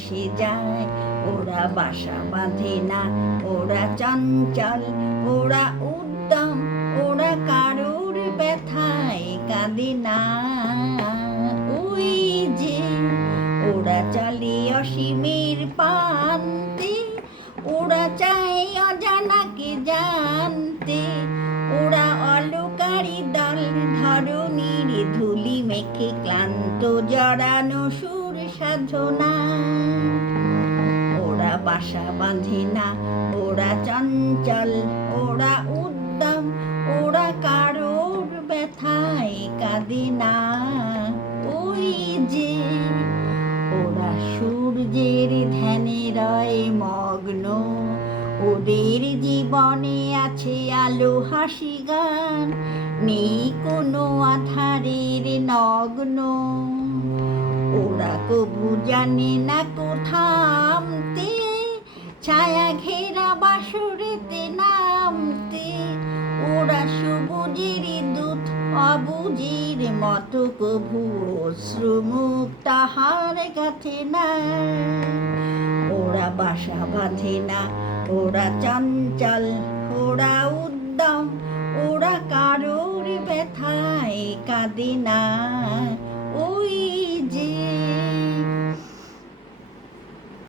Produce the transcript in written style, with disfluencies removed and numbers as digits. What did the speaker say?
ভেসে যায়। ওরা বাসা বাঁধে না, ওরা চঞ্চল, ওরা উদ্যম, ওরা কারোর ব্যথায় কাঁদে না। ওই যে ওরা চলে অসীমের পান্তে, ওরা চায় অজানাকে জানতে। ওরা অলকারী দল, ধরণীর ধুলি মেখে ক্লান্ত জড়ানো সুর সাধনা। ওরা বাসা বাঁধে না, ওরা চঞ্চল, ওরা উদ্যম, ওরা কারোর ব্যথায় কাঁদে না। ওই যে ওরা সূর্যের ধ্যানে রয় মগ্ন, ওদের জীবনে আছে আলো হাসি গান, নেই কোনো আধারের নগ্ন। ওরা কবু জানে না কোথামতে, ছায়া ঘেরা বাসরেতে নামতে। ওরা সবুজের দূত, অবুজের মতো কভু অশ্রুমুখ তাহার কাছে না। ওরা বাসা বাঁধে না, ওরা চঞ্চল, ওরা উদ্যম, ওরা কারোর ব্যথায় কাঁদে না।